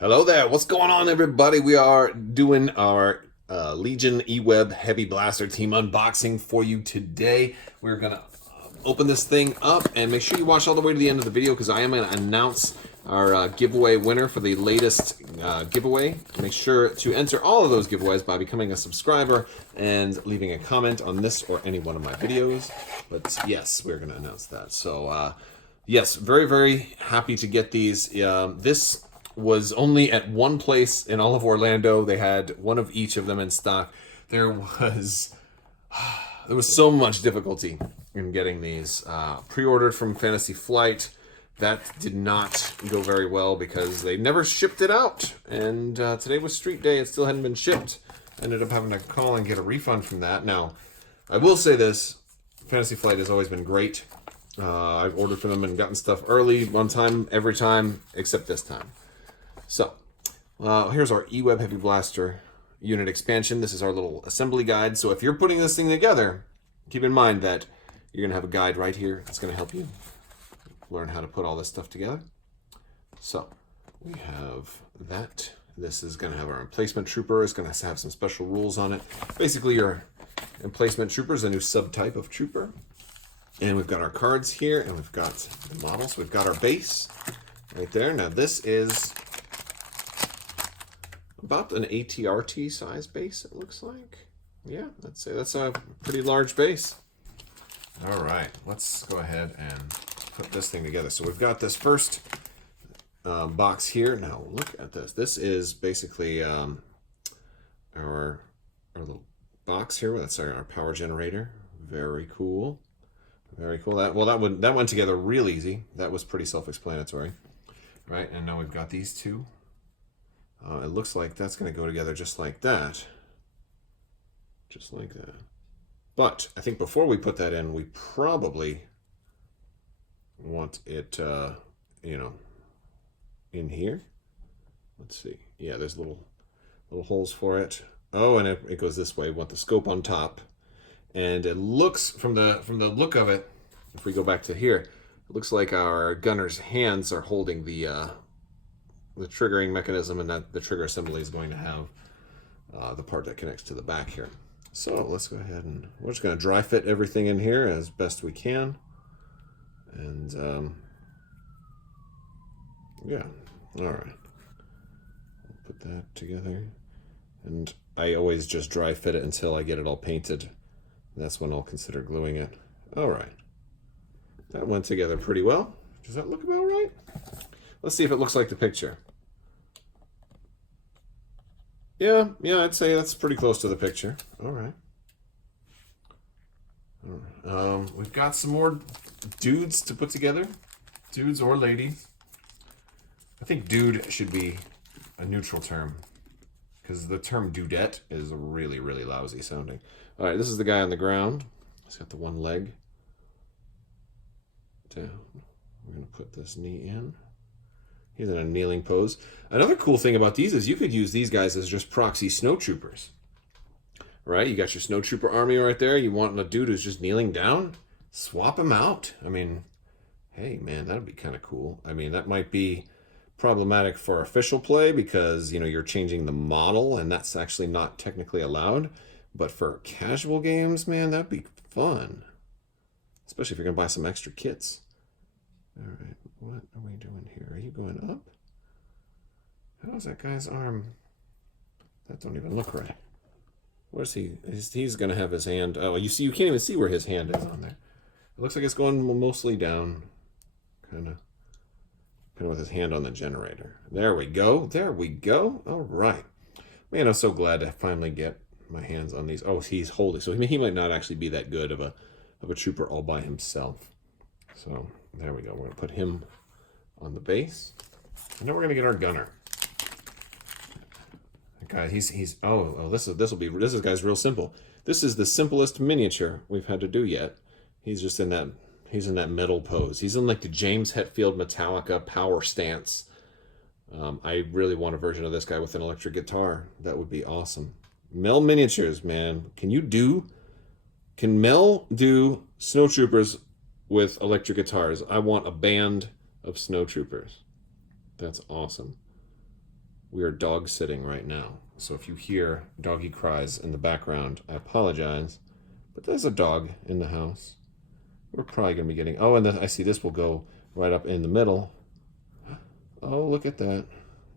Hello there. What's going on, everybody? We are doing our Legion E-Web Heavy Blaster Team unboxing for you today. We're going to open this thing up and make sure you watch all the way to the end of the video because I am going to announce our giveaway winner for the latest giveaway. Make sure to enter all of those giveaways by becoming a subscriber and leaving a comment on this or any one of my videos. But yes, we're going to announce that. So yes, very, very happy to get these. This was only at one place in all of Orlando. They had one of each of them in stock. There was so much difficulty in getting these. Pre-ordered from Fantasy Flight. That did not go very well because they never shipped it out. And today was Street Day. It still hadn't been shipped. Ended up having to call and get a refund from that. Now, I will say this. Fantasy Flight has always been great. I've ordered from them and gotten stuff early, one time, every time, except this time. So, here's our E-Web Heavy Blaster unit expansion. This is our little assembly guide. So if you're putting this thing together, keep in mind that you're going to have a guide right here. It's going to help you learn how to put all this stuff together. So, we have that. This is going to have our emplacement trooper. It's going to have some special rules on it. Basically, your emplacement trooper is a new subtype of trooper. And we've got our cards here, and we've got the models. We've got our base right there. Now, this is about an ATRT size base, it looks like. Yeah, let's say that's a pretty large base. All right, let's go ahead and put this thing together. So we've got this first box here. Now look at this. This is basically our little box here. That's our power generator. Very cool. Very cool. That went together real easy. That was pretty self-explanatory, right? And now we've got these two. It looks like that's going to go together just like that. Just like that. But I think before we put that in, we probably want it, in here. Let's see. Yeah, there's little holes for it. Oh, and it goes this way. We want the scope on top. And it looks, from the look of it, if we go back to here, it looks like our gunner's hands are holding the triggering mechanism, and that the trigger assembly is going to have the part that connects to the back here. So let's go ahead and we're just going to dry fit everything in here as best we can. And yeah, all right. I'll put that together. And I always just dry fit it until I get it all painted. That's when I'll consider gluing it. All right. That went together pretty well. Does that look about right? Let's see if it looks like the picture. Yeah, I'd say that's pretty close to the picture. All right. We've got some more dudes to put together. Dudes or ladies. I think dude should be a neutral term, because the term dudette is really, really lousy sounding. All right, this is the guy on the ground. He's got the one leg down. We're going to put this knee in. He's in a kneeling pose. Another cool thing about these is you could use these guys as just proxy snowtroopers. Right? You got your snowtrooper army right there. You want a dude who's just kneeling down? Swap him out. I mean, hey, man, that would be kind of cool. I mean, that might be problematic for official play because, you're changing the model and that's actually not technically allowed. But for casual games, man, that'd be fun. Especially if you're going to buy some extra kits. All right, what are we doing here? Are you going up? How's that guy's arm? That don't even look right. Where's he? He's going to have his hand. Oh, you see, you can't even see where his hand is on there. It looks like it's going mostly down, kind of with his hand on the generator. There we go. There we go. All right, man. I'm so glad to finally get my hands on these. Oh, he's holding. So he might not actually be that good of a trooper all by himself. So there we go. We're going to put him on the base. And then we're going to get our gunner. Okay, this guy's real simple. This is the simplest miniature we've had to do yet. He's just in that middle pose. He's in like the James Hetfield Metallica power stance. I really want a version of this guy with an electric guitar. That would be awesome. Mel Miniatures, man. Can Mel do snowtroopers with electric guitars? I want a band of snowtroopers. That's awesome. we are dog sitting right now. So if you hear doggy cries in the background, I apologize. But there's a dog in the house. We're probably going to be getting... Oh, and then I see this will go right up in the middle. Oh, look at that.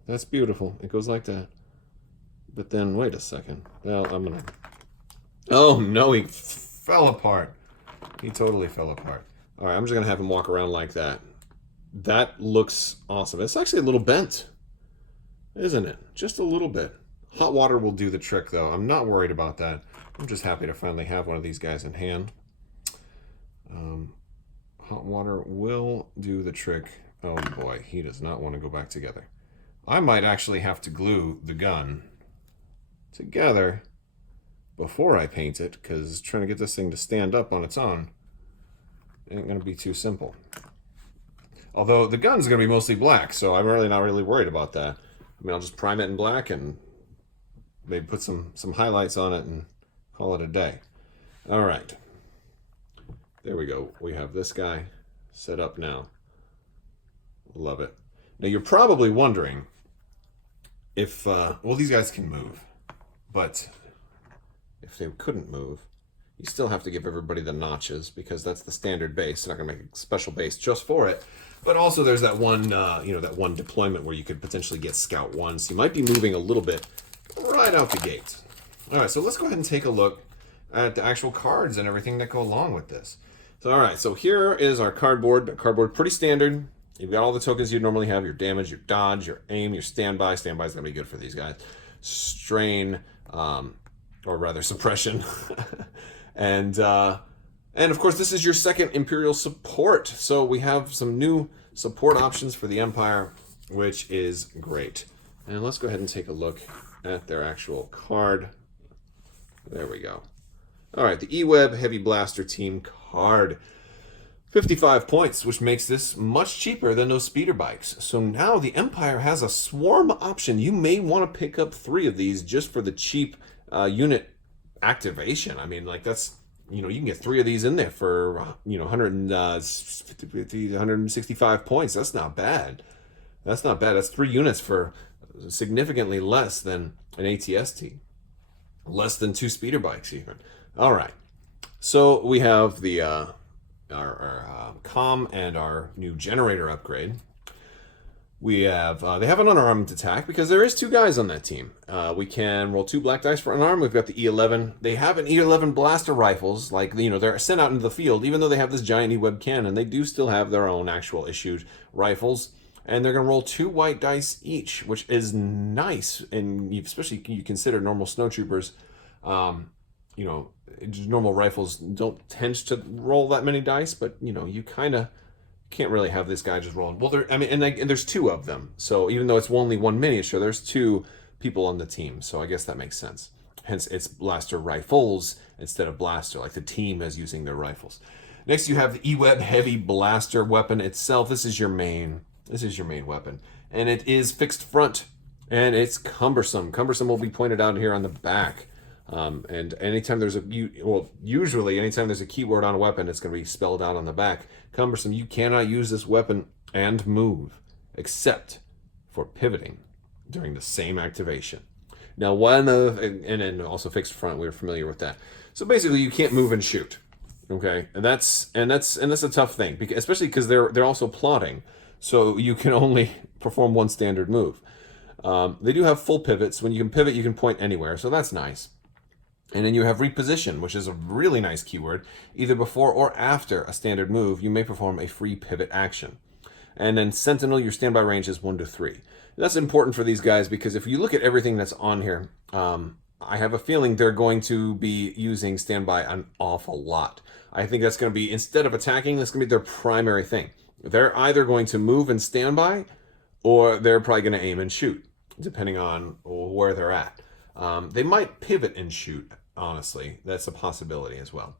That's beautiful. It goes like that. But then, wait a second. Well, I'm going to... Oh, no, he fell apart. He totally fell apart. All right, I'm just going to have him walk around like that. That looks awesome. It's actually a little bent, isn't it? Just a little bit. Hot water will do the trick, though. I'm not worried about that. I'm just happy to finally have one of these guys in hand. Hot water will do the trick. Oh boy, he does not want to go back together. I might actually have to glue the gun together before I paint it, because trying to get this thing to stand up on its own ain't going to be too simple. Although the gun's going to be mostly black, so I'm really not really worried about that. I mean, I'll just prime it in black and maybe put some highlights on it and call it a day. All right. There we go. We have this guy set up now. Love it. Now, you're probably wondering if, well, these guys can move, but if they couldn't move, you still have to give everybody the notches because that's the standard base. They're not going to make a special base just for it. But also there's that one, that one deployment where you could potentially get Scout 1. So you might be moving a little bit right out the gate. All right, so let's go ahead and take a look at the actual cards and everything that go along with this. So, all right, so here is our cardboard. Cardboard, pretty standard. You've got all the tokens you'd normally have, your damage, your dodge, your aim, your standby. Standby is going to be good for these guys. Strain, or rather suppression. And of course, this is your second Imperial support. So we have some new support options for the Empire, which is great. And let's go ahead and take a look at their actual card. There we go. All right, the eWeb Heavy Blaster Team card. 55 points, which makes this much cheaper than those speeder bikes. So now the Empire has a swarm option. You may want to pick up 3 of these just for the cheap unit activation. I mean, like that's, you can get 3 of these in there for, 165 points. That's not bad. That's not bad. That's 3 units for significantly less than an ATST. Less than 2 speeder bikes even. All right. So we have the our comm and our new generator upgrade. We have they have an unarmed attack because there is 2 guys on that team. We can roll 2 black dice for unarmed. We've got the E11. They have an E11 blaster rifles, like they're sent out into the field. Even though they have this giant E-web cannon, they do still have their own actual issued rifles, and they're going to roll 2 white dice each, which is nice. And especially you consider normal snowtroopers, normal rifles don't tend to roll that many dice, but you kind of can't really have this guy just rolling. Well, and there's 2 of them. So even though it's only 1 miniature, there's 2 people on the team. So I guess that makes sense. Hence, it's blaster rifles instead of blaster, like the team is using their rifles. Next, you have the eWeb Heavy Blaster weapon itself. This is your main weapon, and it is fixed front, and it's cumbersome. Cumbersome will be pointed out here on the back. And anytime usually anytime there's a keyword on a weapon, it's going to be spelled out on the back. Cumbersome, you cannot use this weapon and move, except for pivoting during the same activation. Now, and also fixed front, we're familiar with that. So basically, you can't move and shoot. Okay, and that's a tough thing, especially because they're also plotting, so you can only perform 1 standard move. They do have full pivots. When you can pivot, you can point anywhere, so that's nice. And then you have reposition, which is a really nice keyword. Either before or after a standard move, you may perform a free pivot action. And then Sentinel, your standby range is 1 to 3. That's important for these guys because if you look at everything that's on here, I have a feeling they're going to be using standby an awful lot. I think that's going to be, instead of attacking, that's going to be their primary thing. They're either going to move and standby, or they're probably going to aim and shoot, depending on where they're at. They might pivot and shoot. Honestly, that's a possibility as well.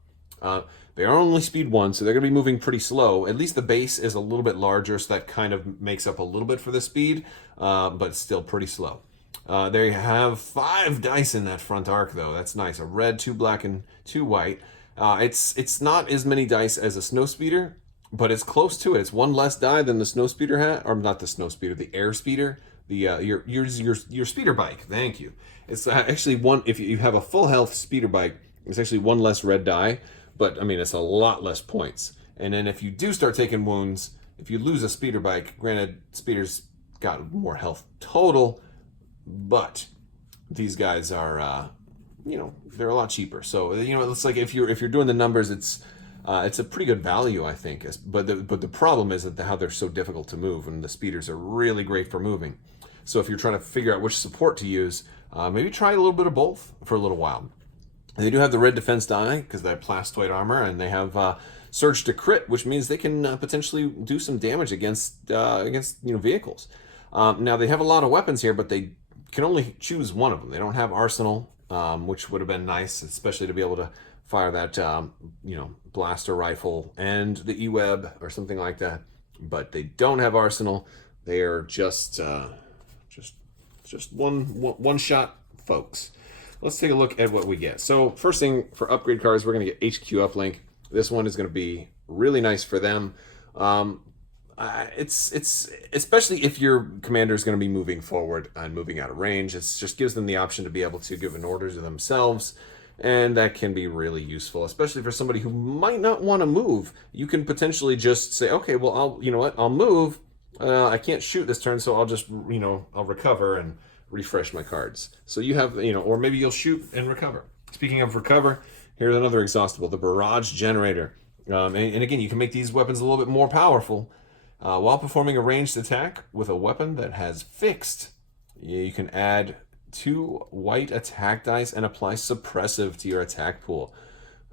They are only speed 1, so they're going to be moving pretty slow. At least the base is a little bit larger, so that kind of makes up a little bit for the speed, but it's still pretty slow. They have 5 dice in that front arc, though. That's nice. A red, 2 black, and 2 white. It's not as many dice as a snow speeder, but it's close to it. It's 1 less die than the snow speeder had, or not the snow speeder, the air speeder. your speeder bike. Thank you. It's actually one. If you have a full health speeder bike, it's actually one less red die, but I mean it's a lot less points. And then if you do start taking wounds, if you lose a speeder bike, granted speeders got more health total, but these guys are they're a lot cheaper. So it's like if you're doing the numbers, it's a pretty good value, I think. But the problem is that how they're so difficult to move, and the speeders are really great for moving. So if you're trying to figure out which support to use, maybe try a little bit of both for a little while. They do have the red defense die because they have plastoid armor, and they have surge to crit, which means they can potentially do some damage against vehicles. Now they have a lot of weapons here, but they can only choose one of them. They don't have arsenal, which would have been nice, especially to be able to fire that blaster rifle and the E-web or something like that. But they don't have arsenal. They are just one shot folks. Let's take a look at what we get. So first thing for upgrade cards, we're going to get HQ uplink. This one is going to be really nice for them. It's especially if your commander is going to be moving forward and moving out of range. It just gives them the option to be able to give an order to themselves, and that can be really useful, especially for somebody who might not want to move. You can potentially just say, okay, well, I'll move. I can't shoot this turn, so I'll just I'll recover and refresh my cards. So you have or maybe you'll shoot and recover. Speaking of recover, here's another exhaustible, the Overcharged Generator. And again, you can make these weapons a little bit more powerful. While performing a ranged attack with a weapon that has fixed, you can add 2 white attack dice and apply suppressive to your attack pool.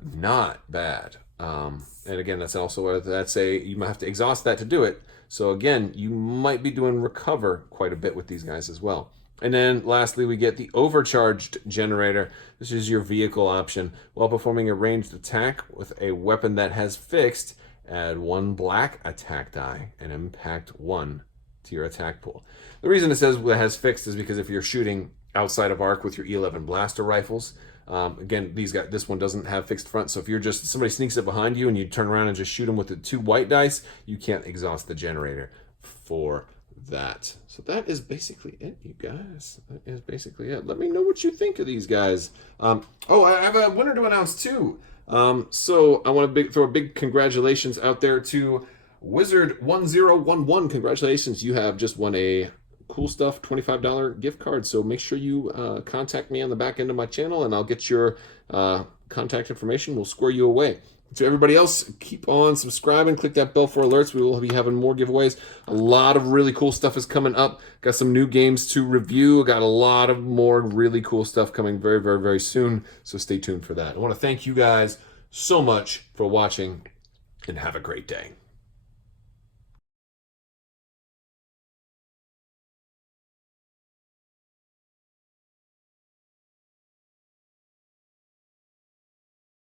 Not bad. And again, that's you might have to exhaust that to do it. So again, you might be doing recover quite a bit with these guys as well. And then lastly, we get the Overcharged Generator. This is your vehicle option. While performing a ranged attack with a weapon that has fixed, add 1 black attack die and impact 1 to your attack pool. The reason it says it has fixed is because if you're shooting outside of arc with your E11 blaster rifles, again, this one doesn't have fixed front, so if somebody sneaks up behind you and you turn around and just shoot them with the 2 white dice, you can't exhaust the generator for that. So that is basically it, you guys. That is basically it. Let me know what you think of these guys. I have a winner to announce too. So I want to throw a big congratulations out there to Wizard1011. Congratulations, you have just won a cool stuff $25 gift card. So make sure you contact me on the back end of my channel, and I'll get your contact information. We'll square you away. To everybody else, keep on subscribing. Click that bell for alerts. We will be having more giveaways. A lot of really cool stuff is coming up. Got some new games to review. Got a lot of more really cool stuff coming very, very, very soon. So stay tuned for that. I want to thank you guys so much for watching, and have a great day.